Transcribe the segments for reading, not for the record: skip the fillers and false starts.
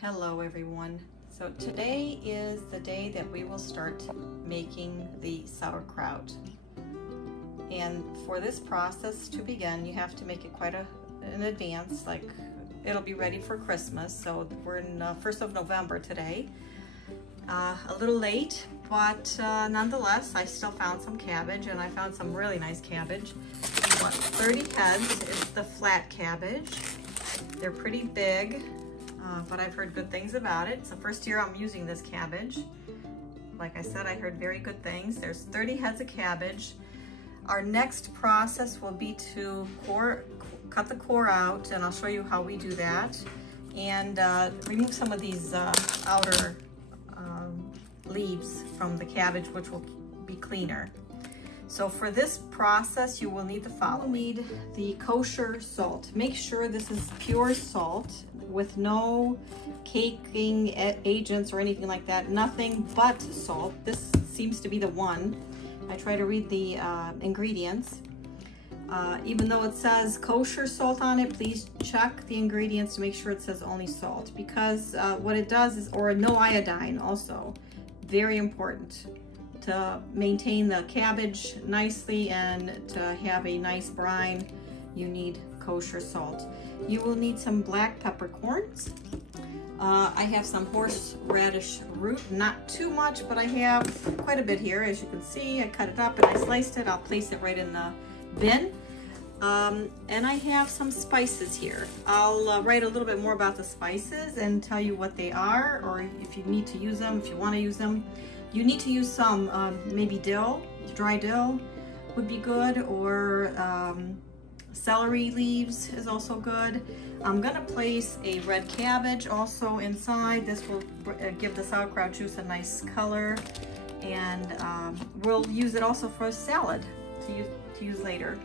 Hello everyone. So today is the day that we will start making the sauerkraut. And for this process to begin, you have to make it quite in advance, like it'll be ready for Christmas. So we're in 1st of November today. A little late, but nonetheless, I still found some cabbage, and I found some really nice cabbage. We want 30 heads. It's the flat cabbage. They're pretty big. But I've heard good things about it. It's the first year I'm using this cabbage. Like I said, I heard very good things. There's 30 heads of cabbage. Our next process will be to cut the core out, and I'll show you how we do that, and remove some of these outer leaves from the cabbage, which will be cleaner. So for this process, you will need the following. You'll need the kosher salt. Make sure this is pure salt with no caking agents or anything like that. Nothing but salt. This seems to be the one. I try to read the ingredients. Even though it says kosher salt on it, please check the ingredients to make sure it says only salt, because what it does is, or no iodine also. Very important to maintain the cabbage nicely and to have a nice brine. You need kosher salt. You will need some black peppercorns. I have some horseradish root, not too much, but I have quite a bit here. As you can see, I cut it up and I sliced it. I'll place it right in the bin. And I have some spices here. I'll write a little bit more about the spices and tell you what they are, or if you need to use them, if you want to use them. You need to use some, maybe dill, dry dill would be good, or celery leaves is also good. I'm gonna place a red cabbage also inside. This will give the sauerkraut juice a nice color, and we'll use it also for a salad to use later.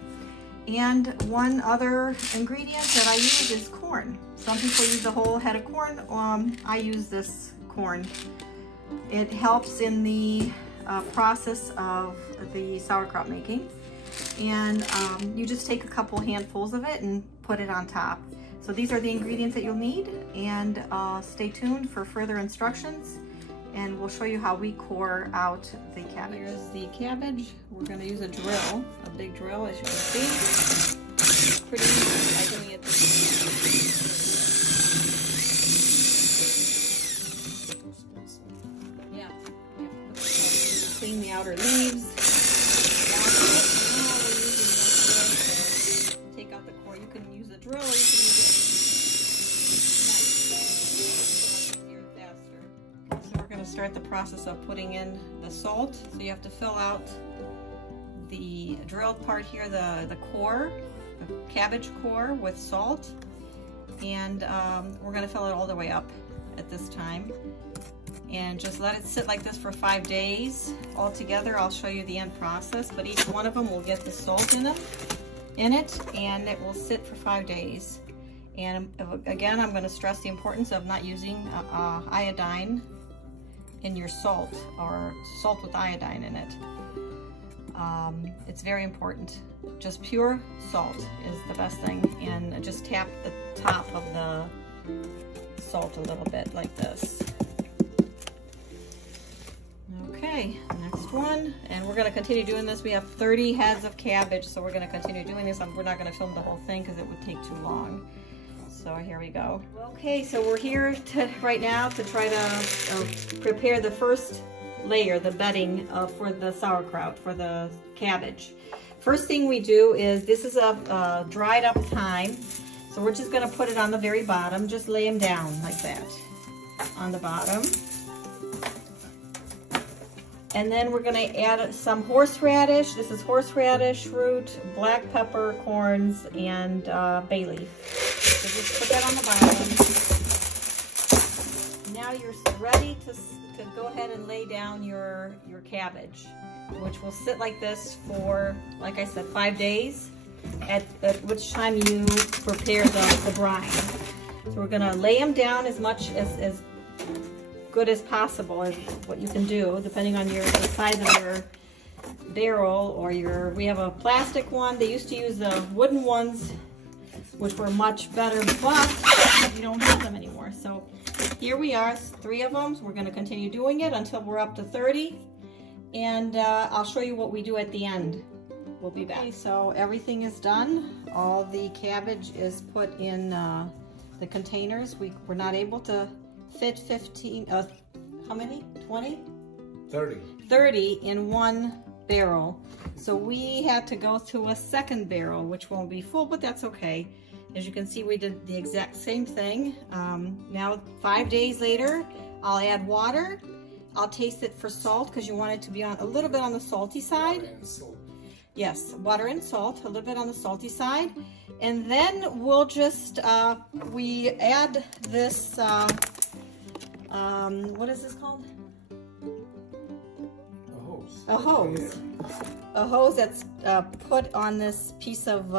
And one other ingredient that I use is corn. Some people use the whole head of corn. I use this corn. It helps in the process of the sauerkraut making. And you just take a couple handfuls of it and put it on top. So these are the ingredients that you'll need, and stay tuned for further instructions, and we'll show you how we core out the cabbage. Here's the cabbage. We're going to use a drill, a big drill, as you can see. Pretty easy. I can get clean the outer leaves. Take out the core. You can use a drill, or you can use it easier and faster. So we're going to start the process of putting in the salt. So you have to fill out the drilled part here, the core, the cabbage core, with salt, and we're going to fill it all the way up at this time. And just let it sit like this for 5 days all together. I'll show you the end process, but each one of them will get the salt in it, and it will sit for 5 days. And again, I'm going to stress the importance of not using iodine in your salt, or salt with iodine in it. It's very important. Just pure salt is the best thing, and just tap the top of the salt a little bit like this. Okay, next one, and we're going to continue doing this. We have 30 heads of cabbage, so we're going to continue doing this. We're not going to film the whole thing because it would take too long. So here we go. Okay, so we're here right now to try to prepare the first layer, the bedding for the sauerkraut, for the cabbage. First thing we do is, this is a dried up thyme, so we're just going to put it on the very bottom. Just lay them down like that on the bottom. And then we're going to add some horseradish. This is horseradish root, black peppercorns, and bay leaf. So just put that on the bottom. Now you're ready to go ahead and lay down your cabbage, which will sit like this for, like I said, 5 days, at which time you prepare the brine. So we're going to lay them down as much as good as possible, as what you can do, depending on the size of your barrel or we have a plastic one. They used to use the wooden ones, which were much better, but we don't have them anymore. So here we are, 3 of them. So we're going to continue doing it until we're up to 30. And I'll show you what we do at the end. We'll be back. Okay, so everything is done. All the cabbage is put in the containers. We're not able to fit 15, how many? 20? 30. 30 in one barrel. So we had to go to a second barrel, which won't be full, but that's okay. As you can see, we did the exact same thing. Now 5 days later, I'll add water. I'll taste it for salt because you want it to be on a little bit on the salty side. Water and salt. Yes, water and salt, a little bit on the salty side. And then we'll just, we add this, what is this called? A hose. A hose. Yeah. A hose that's put on this piece of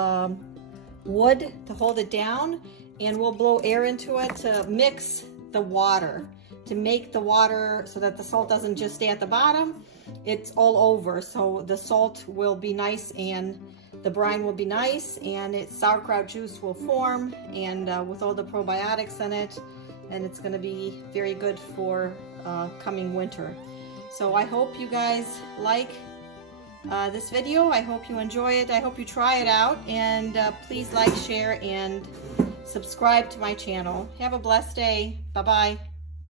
wood to hold it down, and we'll blow air into it to mix the water, to make the water so that the salt doesn't just stay at the bottom, it's all over. So the salt will be nice and the brine will be nice, and its sauerkraut juice will form, and with all the probiotics in it, and it's going to be very good for coming winter. So I hope you guys like this video. I hope you enjoy it. I hope you try it out, and please like, share, and subscribe to my channel. Have a blessed day. Bye-bye.